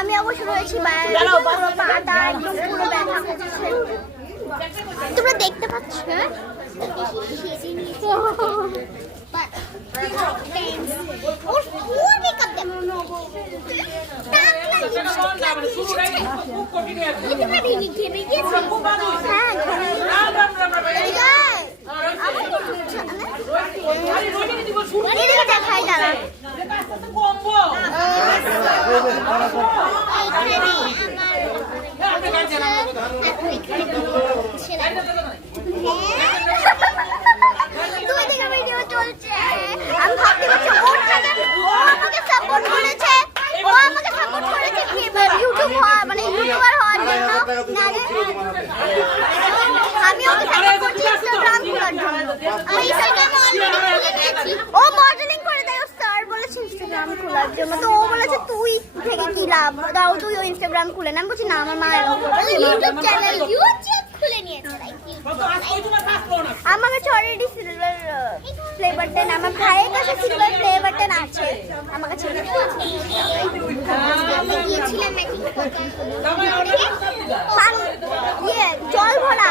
আমি অবশ্য রয়েছি তোমরা দেখতে পাচ্ছ দেখাই দাঁড়া ভিডিও চলছে আমি ভাবতে পারছি ও আমাকে সাপোর্ট করেছে ইউটিউব হওয়া মানে ইউটিউবার হওয়ার জন্য আমি ওকে সাপোর্ট করছি ইনস্টাগ্রাম খোলার জন্য আমি ইনস্টাগ্রাম অলরেডি খুলে নিয়েছি ও মডেলিং করে দেয় স্যার বলেছে ইনস্টাগ্রাম খোলার জন্য তো ও বলেছে তুই থেকে কি লাভ দাও তুই ও ইনস্টাগ্রাম খুলে না আমি বলছি না আমার মা ইউটিউব চ্যানেল ইউটিউব খুলে নিয়েছে আমার কাছে অলরেডি সিলভার প্লে বাটন আমার ভাইয়ের কাছে সিলভার প্লে বাটন আছে আমার কাছে আমি গিয়েছিলাম জল ভরা